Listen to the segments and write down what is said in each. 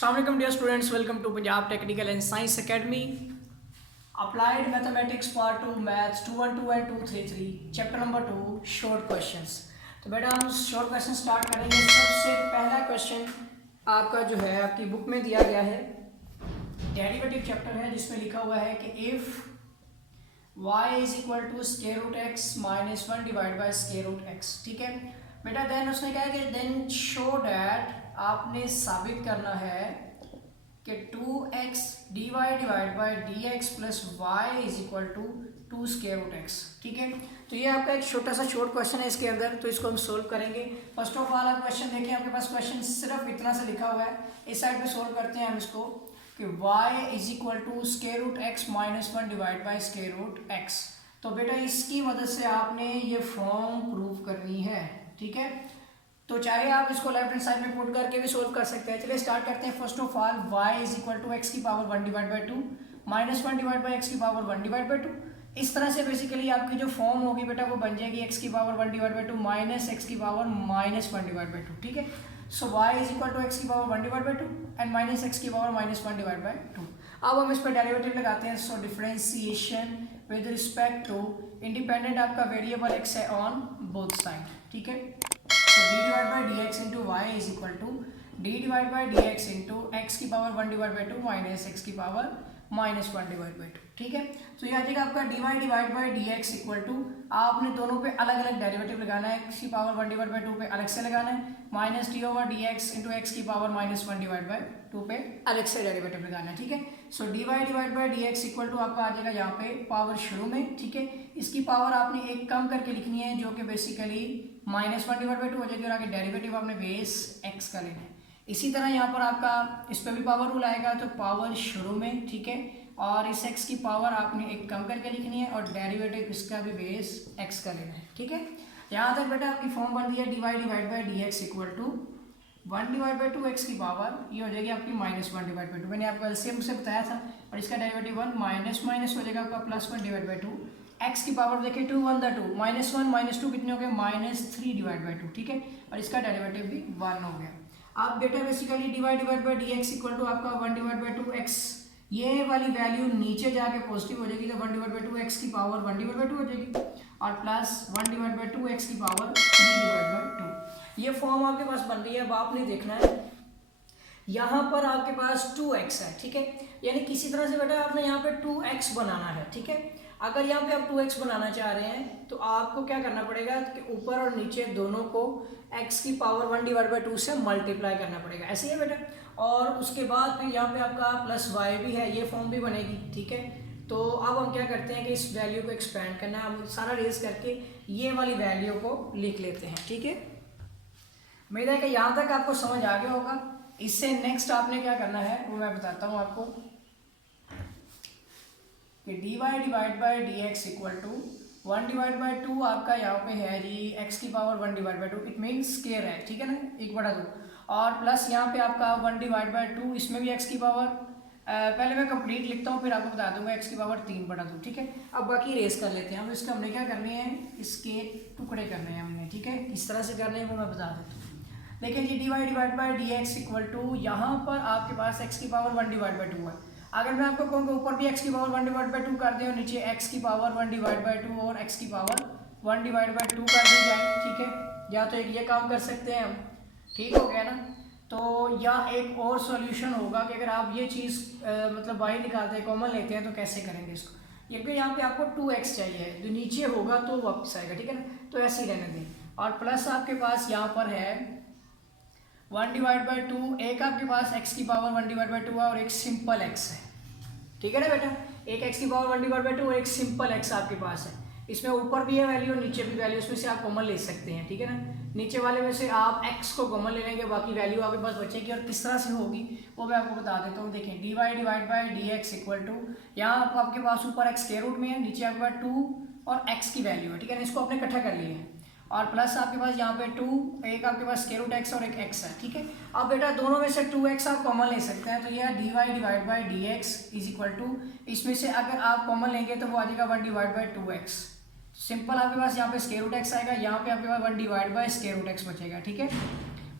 अस्सलाम वालेकुम dear students, welcome to Punjab technical and science academy. Applied mathematics part 2 maths 212 and 233 chapter number 2 short questions. तो बेटा हम short question start करेंगे। सबसे पहला क्वेश्चन आपका जो है आपकी बुक में दिया गया है, डेरिवेटिव चैप्टर है, जिसमें लिखा हुआ है कि if y is equal to square root x minus 1 divide by square root x. ठीक है बेटा, देन उसने कहा कि देन शो डैट, आपने साबित करना है कि 2x dy divide by d x plus y is equal to 2 square root x. ठीक है, तो ये आपका एक छोटा सा शॉर्ट क्वेश्चन है इसके अंदर, तो इसको हम सोल्व करेंगे। फर्स्ट ऑफ ऑल आप क्वेश्चन देखिए, आपके पास क्वेश्चन सिर्फ इतना सा लिखा हुआ है। इस साइड पे सोल्व करते हैं हम इसको कि y is equal to square root x minus 1 divide by square root x. तो बेटा इसकी मदद से आपने ये फॉर्म प्रूव करनी है। ठीक है, तो चाहे आप इसको लेफ्ट हैंड साइड में पुट करके भी सोल्व कर सकते हैं। चलिए स्टार्ट करते हैं। First of all y is equal to x की power 1 divide by 2 minus 1 divide by x की पावर 1 डिवाइड बाई 2। इस तरह से बेसिकली आपकी जो फॉर्म होगी बेटा वो बन जाएगी एक्स की power 1 divide by 2 minus x की पावर माइनस 1 डिवाइड बाई 2। ठीक है, so y is equal to x की power 1 divide by 2 and minus x की पावर माइनस 1 डिवाइड बाई 2। अब हम इस पर डेरिवेटिव लगाते हैं। So differentiation with respect to independent आपका वेरिएबल एक्स है ऑन बोथ साइड। ठीक है, so d divide by d x into y is equal to d divide by d x into x की power 1 divide by 2 minus x की power minus 1 divide by 2। ठीक है, तो ये आ जाएगा आपका d y divide by d x equal to, आपने दोनों पे अलग अलग डेरिवेटिव लगाना है। एक्स की पावर 1 डिवाइड बाई 2 पे अलग से लगाना है, minus d over d x into x की पावर माइनस 1 डिवाइड बाई 2 पे अलग से डेरिवेटिव लगाना है। ठीक है, so d y divide by d x equal to आपका आ जाएगा यहाँ पे पावर शुरू में। ठीक है, इसकी पावर आपने एक कम करके लिखनी है जो कि बेसिकली माइनस 1 डिवाइड बाई 2 हो जाएगी और आगे डेरिवेटिव आपने बेस एक्स का लेना है। इसी तरह यहाँ पर आपका इस पर भी पावर रूल आएगा, तो पावर शुरू में। ठीक है, और इस एक्स की पावर आपने एक कम करके लिखनी है और डेरिवेटिव इसका भी बेस एक्स का लेना है। ठीक है, यहाँ तक बेटा आपकी फॉर्म बन रही है d y divide by d x equal to 1 divide by 2 x की पावर, ये हो जाएगी आपकी माइनस 1 डिवाइड बाई 2। मैंने आपको एलसीएम से बताया था, और इसका डेरिवेटिव 1 माइनस माइनस हो जाएगा आपका प्लस 1 डिवाइड बाई 2। एक्स की पावर देखिए 2 1 द 2 माइनस 1 माइनस 2 कितने हो गए, माइनस 3 डिवाइड बाई 2। ठीक है, और इसका डेरिवेटिव भी 1 हो गया। अब बेटा basically d y divide by d x equal to आपका 1 डिवाइड बाई 2 एक्स, ये वाली वैल्यू नीचे जाके पॉजिटिव हो जाएगी, तो 1 डिवाइड बाई 2 एक्स की पावर 1 डिवाइड बाई 2 हो जाएगी, और प्लस 1 डिवाइड बाई 2 एक्स की पावर 3 डिवाइड बाई 2। ये फॉर्म आपके पास बन रही है। अब आपने देखना है यहाँ पर आपके पास 2x है। ठीक है, यानी किसी तरह से बेटा आपने यहाँ पे 2x बनाना है। ठीक है, अगर यहाँ पे आप 2x बनाना चाह रहे हैं तो आपको क्या करना पड़ेगा कि ऊपर और नीचे दोनों को x की पावर 1 डिवाइड बाई 2 से मल्टीप्लाई करना पड़ेगा। ऐसे ही है बेटा, और उसके बाद फिर यहाँ पे आपका प्लस y भी है, ये फॉर्म भी बनेगी। ठीक है, तो अब हम क्या करते हैं कि इस वैल्यू को एक्सपेंड करना है, हम सारा रेज करके ये वाली वैल्यू को लिख लेते हैं। ठीक है, उम्मीद है कि यहाँ तक आपको समझ आ गया होगा। इससे नेक्स्ट आपने क्या करना है वो मैं बताता हूँ आपको कि d y divide by d x equal to 1 divide by 2 आपका यहाँ पे है जी एक्स की power 1 divide by 2, it means square है। ठीक है ना, 1/2, और प्लस यहाँ पे आपका 1 डिवाइड बाई 2, इसमें भी एक्स की पावर पहले मैं कंप्लीट लिखता हूँ फिर आपको बता दूंगा, एक्स की पावर 3/2। ठीक है, अब बाकी रेस कर लेते हैं। अब इसका हमने क्या करनी है, इसके टुकड़े करने हैं हमने। ठीक है, किस तरह से करने हैं वो मैं बता देता हूँ। देखिए जी, d y divide by d x equal to, यहाँ पर आपके पास एक्स की पावर 1 डिवाइड बाई 2 है। अगर मैं आपको कहूँगा ऊपर भी एक्स की पावर 1 डिवाइड बाई 2 कर दें और नीचे एक्स की पावर 1 डिवाइड बाई 2 और एक्स की पावर 1 डिवाइड बाई 2 कर दी जाए। ठीक है, या तो एक ये काम कर सकते हैं हम, ठीक हो गया ना। तो या एक और सॉल्यूशन होगा कि अगर आप ये चीज़ मतलब बाहर निकालते हैं, कॉमन लेते हैं, तो कैसे करेंगे इसको। क्योंकि यहाँ पे आपको 2x चाहिए, जो नीचे होगा तो वापस आएगा। ठीक है ना, तो ऐसे ही रहने दें। और प्लस आपके पास यहाँ पर है 1 डिवाइड बाई 2, एक आपके पास x की पावर 1 डिवाइड बाई 2 है और एक सिंपल x है। ठीक है ना बेटा, एक x की पावर 1 डिवाइड बाई 2 और एक सिंपल x आपके पास है। इसमें ऊपर भी है वैल्यू और नीचे भी वैल्यू, इसमें से आप कॉमन ले सकते हैं। ठीक है ना, नीचे वाले में से आप x को कॉमन ले लेंगे, बाकी वैल्यू आपके पास बचेगी। और किस तरह से होगी वो मैं आपको बता देता हूँ। देखें, d y divide by d x equal to, यहाँ आपके पास ऊपर x स्क्वायर रूट में है, नीचे आपके पास 2 और x की वैल्यू है। ठीक है ना, इसको आपने इकट्ठा कर लिया है, और प्लस आपके पास यहाँ पे 2, एक आपके पास स्क्वायर रूट x और एक x है। ठीक है, अब बेटा दोनों में से 2x आप कॉमन ले सकते हैं, तो यह d y divide by d x is equal to, इसमें से अगर आप कॉमन लेंगे तो वो आ जाएगा 1 डिवाइड बाई 2x। सिंपल आपके पास यहाँ पे स्क्वायर रूट x आएगा, यहाँ पे आपके पास 1 divide by square root x बचेगा। ठीक है,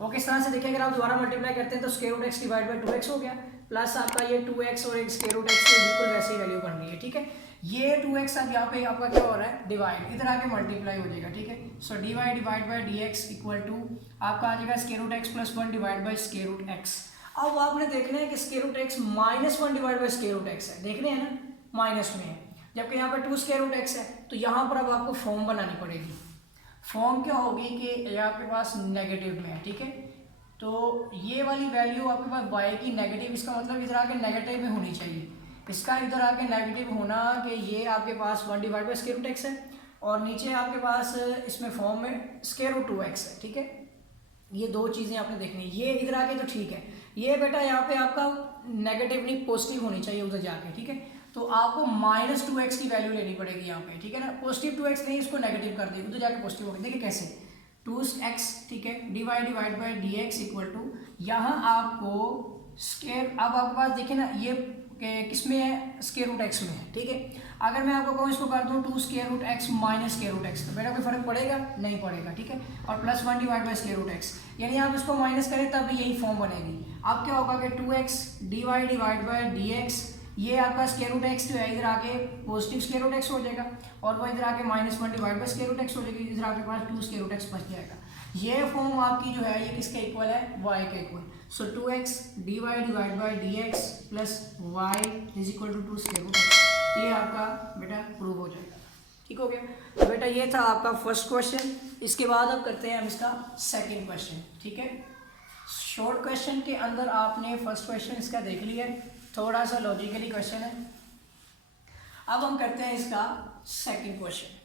और किस तरह से देखिए, अगर आप दोबारा मल्टीप्लाई करते हैं तो square root x divide by 2x हो गया, प्लस आपका ये 2x और एक स्क्वायर रूट एक्स बिल्कुल वैसे ही वैल्यू करनी है, ठीक है। ये 2x अब यहाँ पे आपका क्या हो रहा है, डिवाइड, इधर आके मल्टीप्लाई हो जाएगा, ठीक है। So dy divide by dx equal to आपका आ जाएगा square root x plus 1 divide by square root x. अब आपने देखना है कि square root x minus 1 divide by square root x है, देखने हैं ना, माइनस में है, जबकि यहाँ पर 2 स्क्वायर रूट एक्स है। तो यहाँ पर अब आपको फॉर्म बनानी पड़ेगी। फॉर्म क्या होगी कि ये आपके पास नेगेटिव में है, ठीक है। तो ये वाली वैल्यू आपके पास y की नेगेटिव, इसका मतलब इधर आके नेगेटिव में होनी चाहिए, इसका इधर आके नेगेटिव होना कि ये आपके पास 1 divide by square root x है और नीचे आपके पास इसमें फॉर्म में स्क्वायर रूट 2x है, ठीक है। ये दो चीज़ें आपने देखनी है। ये इधर आके तो ठीक है, ये बेटा यहाँ पे आपका नेगेटिव नहीं पॉजिटिव होनी चाहिए उधर जाके, ठीक है। तो आपको -2x की वैल्यू लेनी पड़ेगी यहाँ पे, ठीक है ना। पॉजिटिव 2x नहीं, इसको नेगेटिव कर दी, उधर जाके पॉजिटिव होगी। देखिए कैसे, 2x, ठीक है, divide by dx equal to यहाँ आपको स्क्वायर, अब आपके पास देखिए ना ये किस में है, स्क्वायर रूट एक्स में है, ठीक है। अगर मैं आपको कहूँ इसको कर दूँ 2 square root x minus square root x, तो बेटा कोई फर्क पड़ेगा, नहीं पड़ेगा, ठीक है। और plus 1 divide by square root x, यानी आप इसको माइनस करें तब यही फॉर्म बनेगी। अब क्या होगा कि 2x डिवाइड बाई dx, ये आपका स्क्वायर रूट एक्स जो है इधर आके पॉजिटिव स्क्वायर रूट एक्स हो जाएगा और वो इधर आके -1 divide by square root x हो जाएगी, इधर आपके पास 2 स्क्वायर रूट एक्स बच जाएगा। ये फॉर्म आपकी जो है ये किसके इक्वल है, y के equal. So 2x divide by dx plus y is equal to 2 square root x, ये आपका बेटा प्रूव हो जाएगा, ठीक हो गया। तो बेटा ये था आपका फर्स्ट क्वेश्चन। इसके बाद अब करते हैं हम इसका सेकंड क्वेश्चन, ठीक है। शॉर्ट क्वेश्चन के अंदर आपने फर्स्ट क्वेश्चन इसका देख लिया है, थोड़ा सा लॉजिकली क्वेश्चन है। अब हम करते हैं इसका सेकंड क्वेश्चन।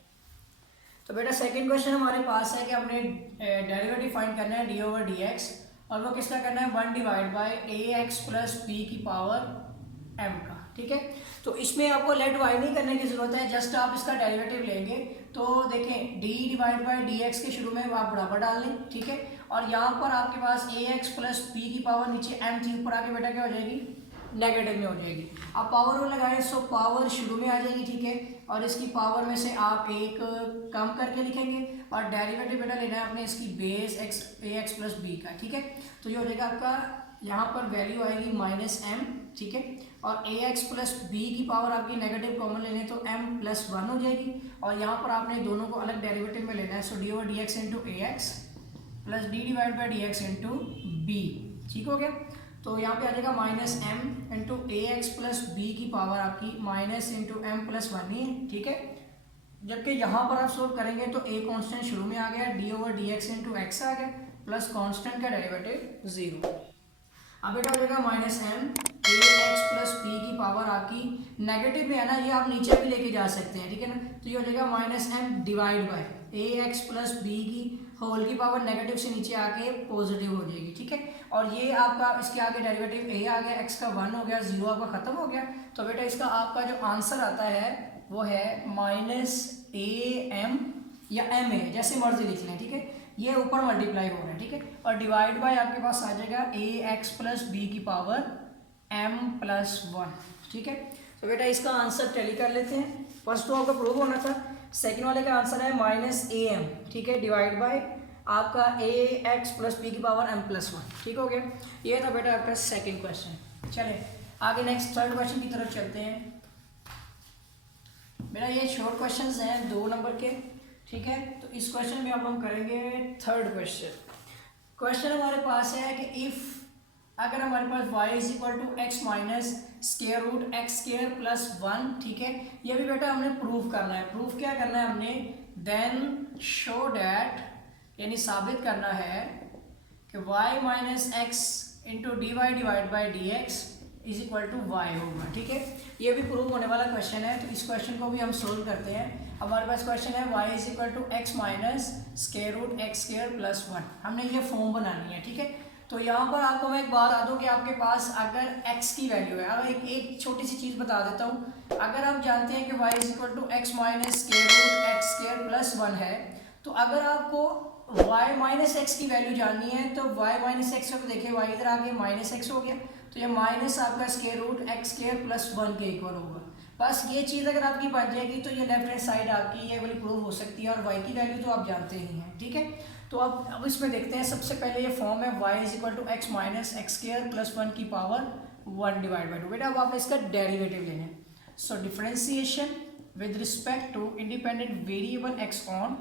तो बेटा सेकंड क्वेश्चन हमारे पास है कि हमने डेरिवेटिव फाइंड करना है d/dx और वो किसका करना है, 1 divide by ax plus b की पावर m का, ठीक है। तो इसमें आपको लेट y नहीं करने की जरूरत है, जस्ट आप इसका डेरिवेटिव लेंगे। तो देखें d डिवाइड बाई dx के शुरू में आप बराबर डाल लें, ठीक है। और यहाँ पर आपके पास ax प्लस b की पावर नीचे m थी, ऊपर आके बेटा क्या हो जाएगी, नेगेटिव में हो जाएगी। आप पावर रूल लगाएं, सो पावर शुरू में आ जाएगी, ठीक है। और इसकी पावर में से आप एक कम करके लिखेंगे और डेरिवेटिव बेटा लेना है अपने इसकी बेस ax प्लस b का, ठीक है। तो ये हो जाएगा आपका, यहाँ पर वैल्यू आएगी -m, ठीक है। और ax प्लस b की पावर आपकी नेगेटिव कॉमन लेने तो m प्लस 1 हो जाएगी और यहाँ पर आपने दोनों को अलग डेरिवेटिव में लेना है। सो d/dx into ax plus d divide by dx into b, ठीक हो गया। तो यहाँ पे आ जाएगा -m into ax plus b की पावर आपकी माइनस इंटू m प्लस 1 ही है, ठीक है। जबकि यहाँ पर आप सोल्व करेंगे तो a कांस्टेंट शुरू में आ गया, d/dx इंटू x आ गया, प्लस कांस्टेंट का डेरिवेटिव 0। अब बेटा हो जाएगा -m ax प्लस b की पावर आपकी नेगेटिव में है ना, ये आप नीचे भी लेके जा सकते हैं, ठीक है ना। तो ये हो जाएगा -m divide by ax plus b की होल की पावर नेगेटिव से नीचे आके पॉजिटिव हो जाएगी, ठीक है। और ये आपका इसके आगे डेरिवेटिव a आ गया, x का 1 हो गया, 0 आपका खत्म हो गया। तो बेटा इसका आपका जो आंसर आता है वो है -am या ma, जैसे मर्जी लिख लें, ठीक है। ये ऊपर मल्टीप्लाई हो रहा है, ठीक है। और डिवाइड बाय आपके पास आ जाएगा ax प्लस b की पावर m प्लस 1, ठीक है। तो बेटा इसका आंसर टैली कर लेते हैं। फर्स्ट तो आपका प्रूव होना था, सेकंड वाले का आंसर है -am, ठीक है, डिवाइड बाय आपका ax प्लस b की पावर m प्लस 1, ठीक हो गया। ये था बेटा आपका सेकंड क्वेश्चन। चले आगे नेक्स्ट थर्ड क्वेश्चन की तरफ चलते हैं। बेटा ये शॉर्ट क्वेश्चंस हैं 2 नंबर के, ठीक है। तो इस क्वेश्चन में अब हम करेंगे थर्ड क्वेश्चन। क्वेश्चन हमारे पास है कि इफ़ अगर हमारे पास y is equal to x minus square root x square plus 1, ठीक है। ये भी बेटा हमने प्रूव करना है। प्रूव क्या करना है हमने, देन शो डैट, यानी साबित करना है कि y minus x into divide by d x is equal to y होगा, ठीक है। ये भी प्रूव होने वाला क्वेश्चन है। तो इस क्वेश्चन को भी हम सोल्व करते हैं। हमारे पास क्वेश्चन है y is equal to x minus square root x square plus 1, हमने ये फॉर्म बनानी है, ठीक है। तो यहाँ पर आपको मैं एक बात बता दूँ कि आपके पास अगर x की वैल्यू है, अब एक छोटी सी चीज़ बता देता हूँ। अगर आप जानते हैं कि y is equal to x minus square root x square plus 1 है, तो अगर आपको y माइनस एक्स की वैल्यू जाननी है तो y माइनस एक्स को देखिए, y इधर आके माइनस एक्स हो गया, तो ये माइनस आपका square root x square plus 1 के इक्वल होगा। बस ये चीज़ अगर आपकी बन जाएगी तो ये लेफ्ट हैंड साइड आपकी ये वाली प्रूव हो सकती है, और वाई की वैल्यू तो आप जानते ही हैं, ठीक है। तो अब इसमें देखते हैं, सबसे पहले ये फॉर्म है y is equal to x minus x square plus 1 की पावर 1 डिवाइड बाई 2। बेटा अब आपने इसका डेरिवेटिव लेना है। So differentiation with respect to independent variable x on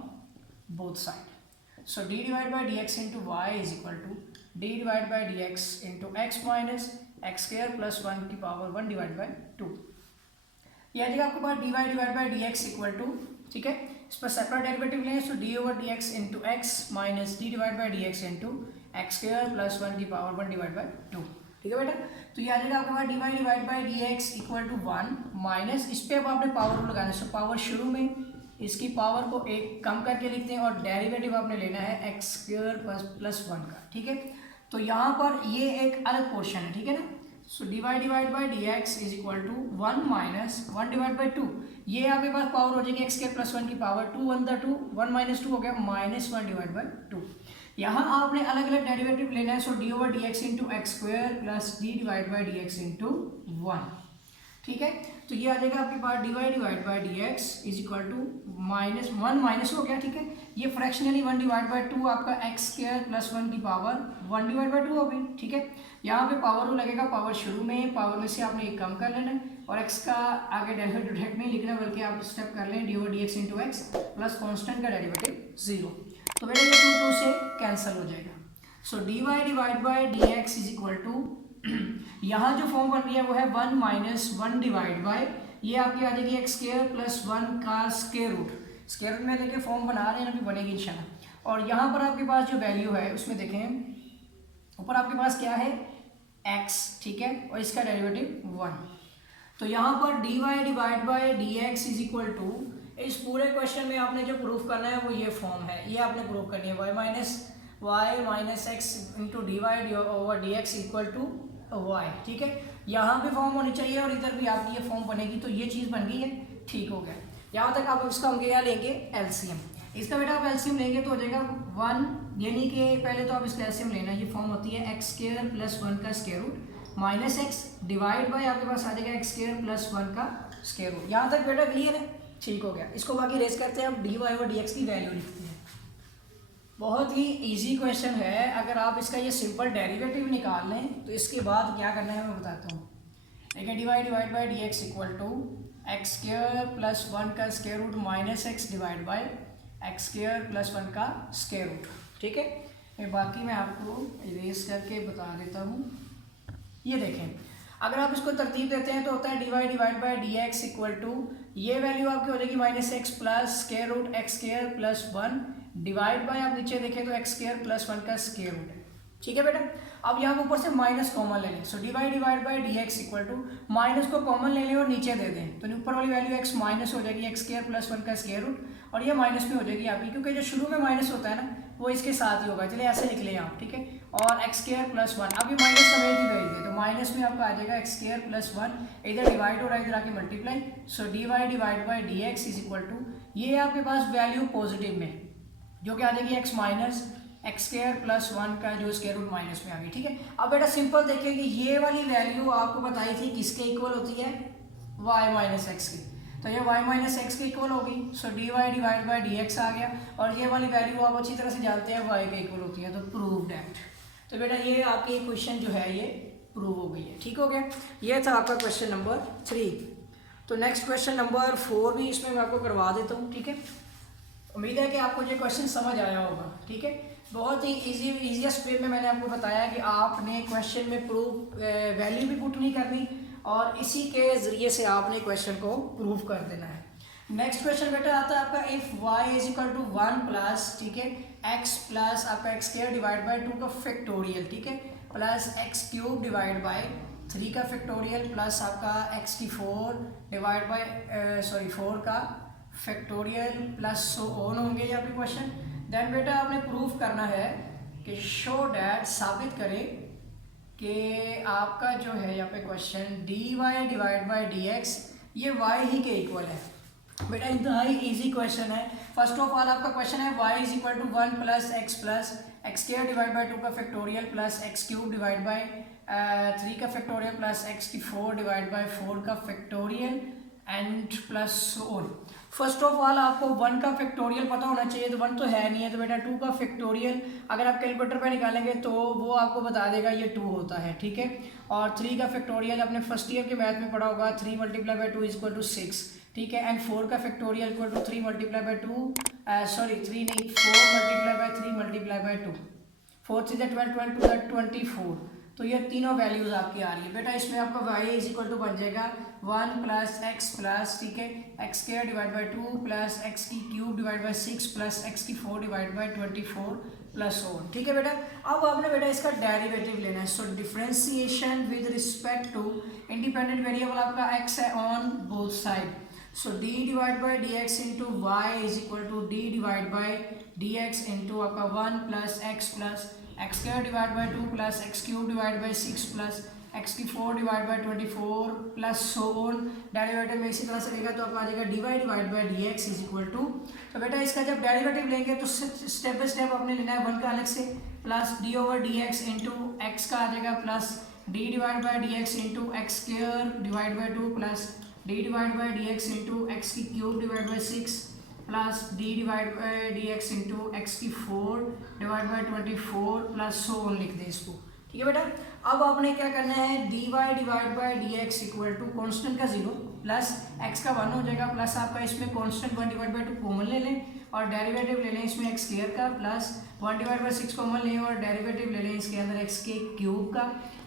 both side. So d divide by d x into y is equal to d divide by d x into x minus x square plus 1 की power 1 divide by 2। ये आ जाएगा आपके पास dy divide by d x equal to, ठीक है, इस पर सेपरेट डेरिवेटिव लें, so d over d x into x minus d divide by d x into x square plus 1 की पावर 1 डिवाइड बाई 2, ठीक है बेटा। तो ये आ जाएगा आपके पास dy divide by d x equal to 1 minus, इस पर अब आपने पावर को लगाना है, सो पावर शुरू में इसकी पावर को एक कम करके लिखते हैं, और डेरिवेटिव आपने लेना है एक्स स्क्वायर प्लस 1 का, ठीक है। तो यहाँ पर ये एक अलग पोर्शन है, ठीक है ना। So dy divide by d x is equal to 1 minus 1 divide by 2, ये आपके पास पावर हो जाएगी एक्स स्क्वायर प्लस 1 की पावर 2 1 द 2 1 माइनस 2 हो गया माइनस 1 डिवाइड बाई 2। यहाँ आपने अलग अलग डेरिवेटिव लेना है, so d over d x into x square plus d divide by d x into 1, ठीक है। तो ये आ जाएगा आपके पास dy divide by d x is equal to minus 1 minus हो गया, ठीक है। ये फ्रैक्शनली 1 डिवाइड बाई 2 आपका एक्स स्क्वायर प्लस 1 की पावर 1 डिवाइड बाई 2 हो गई, ठीक है। यहाँ पे पावर को लगेगा, पावर शुरू में, पावर में से आपने एक कम कर लेना है, और x का आगे डेरिवेटिव डायरेक्ट नहीं लिखना, बल्कि आप स्टेप कर लें d over d x into x plus constant का डेरिवेटिव 0। तो बेटा ये 2 से कैंसिल हो जाएगा। So dy divide by d x is equal to, यहाँ जो फॉर्म बन रही है वो है 1 माइनस 1 डिवाइड बाई, ये आपकी आ जाएगी एक्स स्क्वायर प्लस 1 का स्क्वायर रूट। स्क्वायर रूट में देखिए फॉर्म बना रहे हैं, अभी बनेगी इंशाल्लाह। और यहाँ पर आपके पास जो वैल्यू है उसमें देखें ऊपर आपके पास क्या है x, ठीक है, और इसका डेरिवेटिव 1। तो यहाँ पर dy divide by d x is equal to, इस पूरे क्वेश्चन में आपने जो प्रूफ करना है वो ये फॉर्म है, ये आपने प्रूफ करनी है y minus x into d y over d x equal to y, ठीक है। यहाँ भी फॉर्म होनी चाहिए और इधर भी आपकी ये फॉर्म बनेगी, तो ये चीज़ बन गई है, ठीक हो गया। यहाँ तक आप इसका हम क्या लेंगे एलसीएम, इसका बेटा आप एलसीएम लेंगे तो हो जाएगा 1, यानी कि पहले तो आप इसका एलसीएम लेना, ये फॉर्म होती है एक्स स्क्वायर प्लस 1 का square root minus x divide by आपके पास आ जाएगा एक्स स्क्वायर प्लस 1 का स्क्वायर रूट। यहाँ तक बेटा क्लियर है, ठीक हो गया। इसको बाकी रेस करते हैं, अब डी वाई और डी एक्स की वैल्यू लिखते हैं। बहुत ही इजी क्वेश्चन है, अगर आप इसका ये सिंपल डेरिवेटिव निकाल लें तो इसके बाद क्या करना है मैं बताता हूँ। देखिए d y divide by d x equal to x square plus 1 का square root minus x divide by x square plus 1 का स्क्वायर रूट, ठीक है। ये बाकी मैं आपको इरेज करके बता देता हूँ। ये देखें, अगर आप इसको तरतीब देते हैं तो होता है d y divide by d x equal to, ये वैल्यू आपकी हो जाएगी minus x plus square root x square plus 1 divide by, आप नीचे देखें तो एक्स स्क्वायर प्लस 1 का स्क्वायर रूट है, ठीक है बेटा। अब यहाँ ऊपर से माइनस कॉमन ले लें, so d y divide by d x equal to, minus को कॉमन ले लें और नीचे दे दें, तो ऊपर वाली वैल्यू एक्स माइनस हो जाएगी एक्स स्क्वायर प्लस 1 का स्क्वायर रूट, और ये माइनस में हो जाएगी आपकी, क्योंकि जो शुरू में माइनस होता है ना वो इसके साथ ही होगा, चलिए ऐसे लिख लें आप, ठीक है। और एक्स स्क्वायर प्लस 1, अब ये माइनस समेत ही भेज दें, तो माइनस में आपका आ जाएगा एक्स स्क्वायर प्लस 1, इधर डिवाइड हो रहा है इधर आके multiply, so d y divide by d x is equal to, ये आपके पास वैल्यू पॉजिटिव में जो कि आ जाएगी x minus x square plus 1 का जो स्क्वायर रूट माइनस में आ गई, ठीक है। अब बेटा सिंपल देखें कि ये वाली वैल्यू आपको बताई थी किसके इक्वल होती है, y माइनस एक्स की, तो ये y माइनस एक्स के इक्वल होगी, so d y divide by d x आ गया, और ये वाली वैल्यू आप अच्छी तरह से जानते हैं y के इक्वल होती है, तो प्रूव दैट। तो बेटा ये आपकी क्वेश्चन जो है ये प्रूव हो गई है, ठीक हो गया। ये था आपका क्वेश्चन नंबर 3। तो नेक्स्ट क्वेश्चन नंबर 4 भी इसमें मैं आपको करवा देता हूँ, ठीक है। उम्मीद है कि आपको ये क्वेश्चन समझ आया होगा, ठीक है। बहुत ही इजीएस्ट वे में मैंने आपको बताया कि आपने क्वेश्चन में प्रूव वैल्यू भी पुट नहीं करनी, और इसी के ज़रिए से आपने क्वेश्चन को प्रूव कर देना है। नेक्स्ट क्वेश्चन बेटा आता है आपका if y is equal to 1 plus, ठीक है, x प्लस आपका एक्स स्क्वायर डिवाइड बाई 2 का फैक्टोरियल, ठीक है, plus x cube divide by 3 का फैक्टोरियल प्लस आपका एक्स की 4 डिवाइड बाई 4 का फैक्टोरियल प्लस सो ऑन होंगे यहाँ पे क्वेश्चन। देन बेटा आपने प्रूफ करना है कि शो डैट, साबित करें कि आपका जो है यहाँ पे question d y divide by d x ये वाई ही के इक्वल है। बेटा इंतहाई इजी क्वेश्चन है। फर्स्ट ऑफ ऑल आपका क्वेश्चन है y is equal to 1 plus x square divide by 2 का factorial plus x cube divide by 3 का फैक्टोरियल प्लस एक्स की 4 डिवाइड बाई 4 का factorial and plus on. First of all आपको 1 का factorial पता होना चाहिए, तो 1 तो है नहीं है, तो बेटा 2 का फैक्टोरियल अगर आप कैलकुलेटर पे निकालेंगे तो वो आपको बता देगा ये 2 होता है, ठीक है। और 3 का फैक्टोरियल आपने फर्स्ट ईयर के मैथ में पढ़ा होगा, 3 multiply by 2 is equal to 6, ठीक है। एंड 4 का factorial equal to 3 multiply by 2, sorry 3 नहीं 4 मल्टीप्लाई बाई 3 मल्टीप्लाई बाई 2, 4 3 12 12 2 24, तो ये तीनों वैल्यूज आपकी आ रही है बेटा। इसमें आपका y इज इक्वल टू बन जाएगा 1 प्लस एक्स प्लस, ठीक है, x square divide by 2 plus x की cube divide by 6 plus x की 4 डिवाइड बाई 24 प्लस ऑन, ठीक है बेटा। अब आपने बेटा इसका डेरिवेटिव लेना है। So differentiation with respect to independent variable आपका x है on both side. So d divide by d x into y is equal to d divide by d x into आपका 1 plus x plus x square divide by 2 plus x cube divide by 6 plus x की 4 divide by 24 plus so on. Derivative में इसी तरह से लेगा तो आपका आ जाएगा dy divide by d x is equal to, तो बेटा इसका जब डेरिवेटिव लेंगे तो स्टेप बाय स्टेप आपने लेना है 1 का अलग से, plus d over d x into x का आ जाएगा plus d divide by d x into x square divide by 2 plus d divide by d x into x की cube divide by 6 plus d divide by d x into x की 4 divide by 24 plus so on लिख दें इसको, ठीक है बेटा। अब आपने क्या करना है, dy divide by d x equal to constant का 0 प्लस x का 1 हो जाएगा, प्लस आपका इसमें कॉन्स्टेंट 1 डिवाइड बाई 2 कॉमन ले लें और डेरिवेटिव ले लें इसमें x स्क्वायर का, प्लस 1 डिवाइड बाई 6 कॉमन लें और डेरिवेटिव ले लें इसके अंदर x के क्यूब का,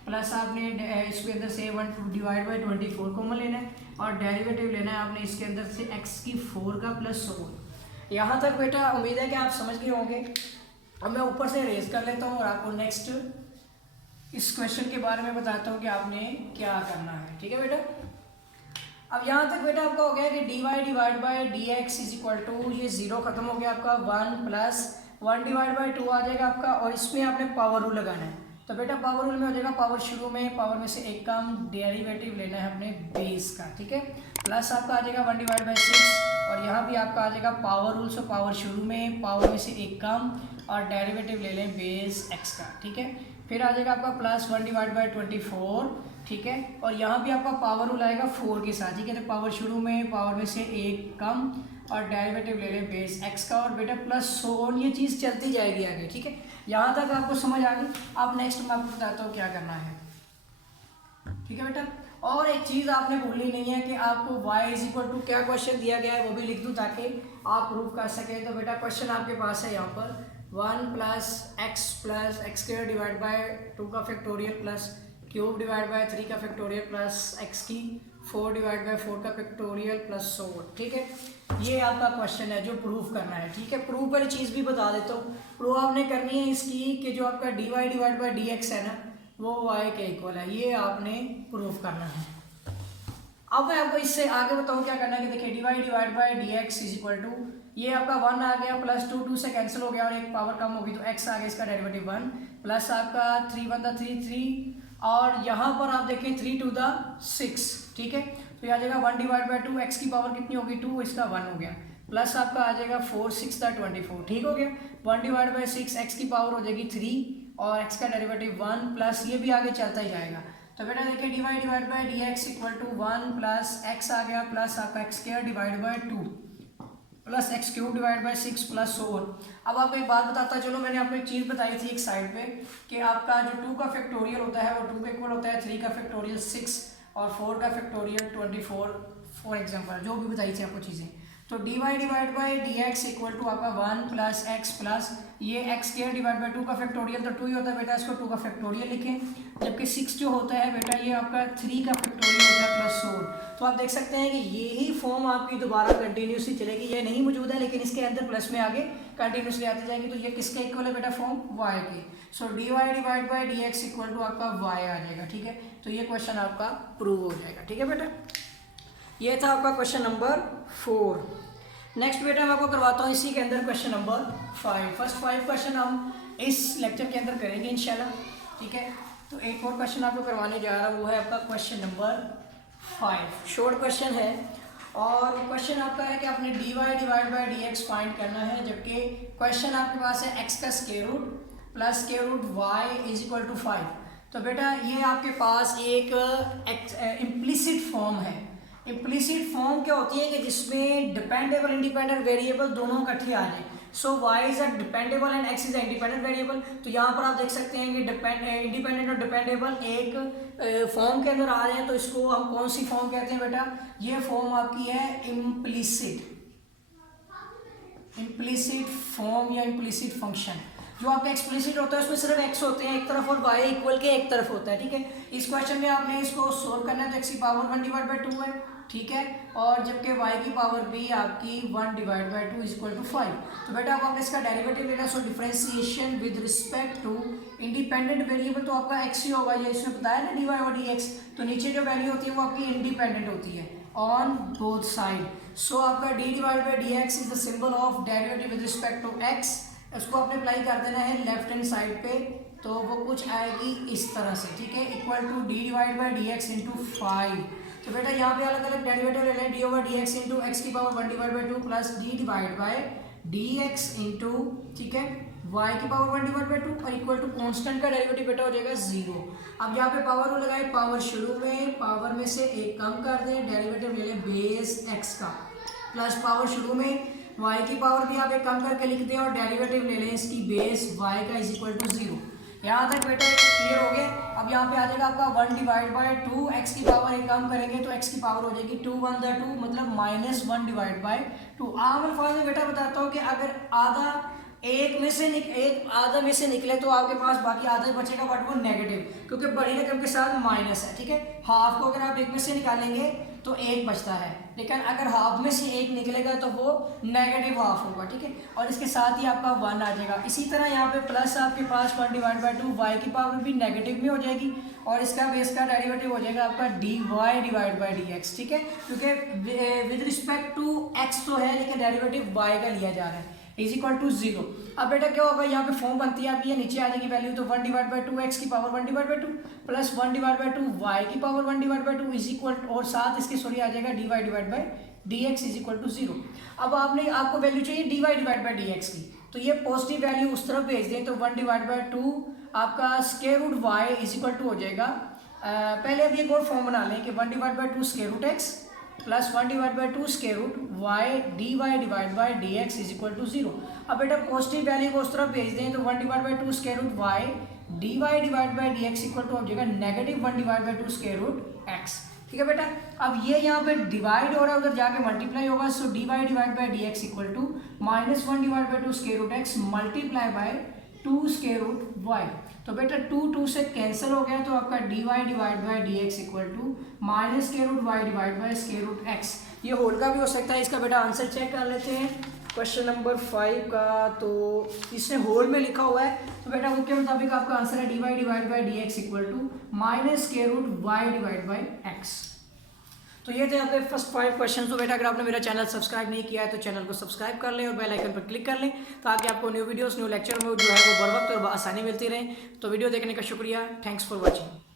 प्लस आपने इसके अंदर से 1 डिवाइड बाई 24 कॉमन लेना है और डेरिवेटिव लेना है आपने इसके अंदर से x की 4 का प्लस सो। यहाँ तक बेटा उम्मीद है कि आप समझ गए होंगे। अब मैं ऊपर से रेज कर लेता हूँ और आपको नेक्स्ट इस क्वेश्चन के बारे में बताता हूँ कि आपने क्या करना है, ठीक है बेटा। अब यहाँ तक बेटा आपका हो गया कि dy divide by d x is equal to, ये 0 खत्म हो गया आपका, 1 प्लस 1 डिवाइड बाई 2 आ जाएगा आपका और इसमें आपने पावर रूल लगाना है। तो बेटा पावर रूल में हो जाएगा पावर शुरू में, पावर में से एक कम, डेरिवेटिव लेना है अपने बेस का, ठीक है। प्लस आपका आ जाएगा 1 डिवाइड बाई 6 और यहाँ भी आपका आ जाएगा पावर रूल, सो पावर शुरू में, पावर में से एक कम और डेरिवेटिव ले लें बेस x का, ठीक है। फिर आ जाएगा आपका प्लस 1 डिवाइड बाई 24, ठीक है, और यहाँ भी आपका पावर रूल आएगा 4 के साथ, ठीक है। तो पावर शुरू में, पावर में से एक कम और डेरिवेटिव ले लें बेस x का और बेटा प्लस सो ऑन, ये चीज़ चलती जाएगी आगे, ठीक है। यहाँ तक आपको समझ आ गई। अब नेक्स्ट मैं आपको बताता हूँ क्या करना है, ठीक है बेटा। और एक चीज़ आपने भूलनी नहीं है कि आपको y इज इक्वल टू क्या क्वेश्चन दिया गया है वो भी लिख दूँ ताकि आप प्रूव कर सकें। तो बेटा क्वेश्चन आपके पास है यहाँ पर 1 plus x square divide by 2 का factorial plus cube divide by 3 का फैक्टोरियल प्लस एक्स की 4 डिवाइड बाई 4 का फैक्टोरियल प्लस सो, ठीक है। ये आपका क्वेश्चन है जो प्रूफ करना है, ठीक है। प्रूफ वाली चीज़ भी बता देता हूँ। प्रूफ आपने करनी है इसकी कि जो आपका dy divide by d x है ना वो y के इक्वल है, ये आपने प्रूफ करना है। अब मैं आपको इससे आगे बताऊँ क्या करना है कि देखिए dy divide by d x is equal to, ये आपका 1 आ गया प्लस 2 से कैंसिल हो गया और एक पावर कम होगी तो x आ गया, इसका डेरिवेटिव 1 प्लस आपका 3 1 3 और यहाँ पर आप देखें 3 2 6, ठीक है। तो यहाँ जाएगा 1 डिवाइड बाई 2, एक्स की पावर कितनी होगी 2, इसका 1 हो गया, प्लस आपका आ जाएगा 4 6 24, ठीक हो गया। 1 डिवाइड बाई 6, एक्स की पावर हो जाएगी 3 और एक्स का डेरिवेटिव 1 प्लस ये भी आगे चलता ही जाएगा। तो बेटा देखिए dy divide by d x equal to 1 plus x आ गया प्लस आपका x square divide by 2 plus x cube divide by 6 plus so on. अब आपको एक बात बताता चलो, मैंने आपको एक चीज़ बताई थी एक साइड पे कि आपका जो 2 का फैक्टोरियल होता है वो 2 का इक्वल होता है 3 का फैक्टोरियल 6 और 4 का फैक्टोरियल 24 फॉर एग्जाम्पल जो भी बताई थी आपको चीज़ें। तो dy divide by d x equal to आपका 1 प्लस एक्स प्लस ये एक्स स्क्वायर डिवाइड बाई 2 का फैक्टोरियल तो 2 ही होता है बेटा, इसको 2 का फैक्टोरियल लिखें, जबकि 6 जो होता है बेटा ये आपका 3 का फैक्टोरियल होता है प्लस 4। तो आप देख सकते हैं कि यही फॉर्म आपकी दोबारा कंटिन्यूसली चलेगी, ये नहीं मौजूद है लेकिन इसके अंदर प्लस में आगे कंटिन्यूसली आती जाएगी। तो ये किसके इक्वल है बेटा फॉर्म y के। So dy divide by d x equal to आपका y आ जाएगा, ठीक है। तो ये क्वेश्चन आपका प्रूव हो जाएगा, ठीक है बेटा। ये था आपका क्वेश्चन नंबर 4। नेक्स्ट बेटा मैं आपको करवाता हूँ इसी के अंदर क्वेश्चन नंबर 5। फर्स्ट 5 क्वेश्चन हम इस लेक्चर के अंदर करेंगे इंशाल्लाह, ठीक है। तो एक और क्वेश्चन आपको करवाने जा रहा हूँ वो है आपका क्वेश्चन नंबर 5। शॉर्ट क्वेश्चन है और क्वेश्चन आपका है कि आपने dy divide by d x find करना है, जबकि क्वेश्चन आपके पास है x का square root plus square root y is equal to 5। तो बेटा ये आपके पास एक इम्प्लिसिट फॉर्म है। इम्प्लिसिट फॉर्म क्या होती है कि जिसमें डिपेंडेबल इंडिपेंडेंट वेरिएबल दोनों इकट्ठे आ जाए। सो y is a dependable and x is a independent variable. तो यहाँ पर आप देख सकते हैं कि इंडिपेंडेंट और डिपेंडेबल एक फॉर्म के अंदर आ रहे हैं, तो इसको हम कौन सी फॉर्म कहते हैं बेटा? ये फॉर्म आपकी है इम्प्लिसिट फॉर्म या इम्प्लिसिट फंक्शन। जो आपका एक्सप्लिसिट होता है उसमें सिर्फ x होते हैं एक तरफ और y इक्वल के एक तरफ होता है, ठीक है। इस क्वेश्चन में आपने इसको सोल्व करना है तो x की पावर 1 डिवाइड बाई 2 है, ठीक है, और जबकि y की पावर भी आपकी 1 divide by 2 is equal to 5। तो बेटा अब आपने इसका डेरिवेटिव लेना, so differentiation with respect to independent variable तो आपका x ही होगा, ये इसमें बताया ना dy और dx। तो नीचे जो वैल्यू होती है वो आपकी इंडिपेंडेंट होती है ऑन बोथ साइड। सो आपका d divide by d x is the symbol of derivative with respect to x। इसको आपने अप्लाई कर देना है लेफ्ट हैंड साइड पे, तो वो कुछ आएगी इस तरह से, ठीक है, equal to d divide by d x into 5। तो बेटा यहाँ पे अलग अलग डेरिवेटिव ले लें, d over d x into x की power 1 divide by 2 plus d divide by d x into, ठीक है, y की पावर 1 डिवाइड बाई 2 और इक्वल टू कांस्टेंट का डेरिवेटिव बेटा हो जाएगा 0। अब यहाँ पे पावर वो लगाए, पावर शुरू में पावर में से एक कम कर दें, डेरिवेटिव ले लें बेस x का, प्लस पावर शुरू में y की पावर भी आप एक कम करके लिख दें और डेरिवेटिव ले लें इसकी बेस y का इज इक्वल टू 0। यहाँ तक बेटा क्लियर हो गए। अब यहाँ पे आ जाएगा आपका 1 डिवाइड बाई 2, एक्स की पावर एक कम करेंगे तो x की पावर हो जाएगी 2 1 2 मतलब -1 डिवाइड बाई 2। आम अल्फाज में बेटा बताता हूँ कि अगर आधा आधा में से निकले तो आपके पास बाकी आधा बचेगा, बट वो नेगेटिव, क्योंकि बड़ी रकम के साथ माइनस है, ठीक है। हाफ को अगर आप एक में से निकालेंगे तो एक बचता है, लेकिन अगर हाफ में से एक निकलेगा तो वो नेगेटिव हाफ होगा, ठीक है, और इसके साथ ही आपका 1 आ जाएगा। इसी तरह यहाँ पे प्लस आपके पास 1 डिवाइड बाई 2, वाई की पावर भी नेगेटिव में हो जाएगी और इसका बेस का डेरिवेटिव हो जाएगा आपका d y divide by d x, ठीक है, क्योंकि विद रिस्पेक्ट टू एक्स तो है लेकिन डेरिवेटिव वाई का लिया जा रहा है, इज इक्वल टू 0। अब बेटा क्या होगा, यहाँ पे फॉर्म बनती है आपकी, नीचे आ जाएगी वैल्यू, तो 1 डिवाइड बाई 2 एक्स की power 1 divide by 2 plus 1 divide by 2 y की power 1 divide by 2 is equal, और साथ इसके सॉरी आ जाएगा d y divide by d x is equal to 0। अब आपको वैल्यू चाहिए d y divide by d x की, तो ये पॉजिटिव वैल्यू उस तरफ भेज दें, तो 1 डिवाइड बाई 2 आपका square root y is equal to हो जाएगा, पहले अब एक और फॉर्म बना लें कि 1 divide by 2 square root x plus 1 divide by 2 square root y d y divide by d x is equal to 0। अब बेटा पॉजिटिव वैल्यू को उस तरफ भेज दें, तो 1 divide by 2 square root y d y divide by d x equal to हो जाएगा negative 1 divide by 2 square root x, ठीक है बेटा। अब ये यहाँ पे डिवाइड हो रहा है, उधर जाके मल्टीप्लाई होगा, so d y divide by d x equal to -1 divide by 2 square root x multiply by 2 square root y. तो बेटा 2 से कैंसिल हो गया, तो आपका d y divide by d x equal to minus square root y divide by square root x. ये whole का भी हो सकता है, इसका बेटा आंसर चेक कर लेते हैं क्वेश्चन नंबर 5 का। तो इसने होल में लिखा हुआ है, तो बेटा वो के मुताबिक आपका आंसर है d y divide by d x equal to minus square root y divide by x. तो ये थे आपके फर्स्ट 5 क्वेश्चन। तो बेटा अगर आपने मेरा चैनल सब्सक्राइब नहीं किया है तो चैनल को सब्सक्राइब कर लें और बेल आइकन पर क्लिक कर लें, ताकि आपको न्यू वीडियोस न्यू लेक्चर में जो है वो बर वक्त और आसानी मिलती रहे। तो वीडियो देखने का शुक्रिया, थैंक्स फॉर वॉचिंग।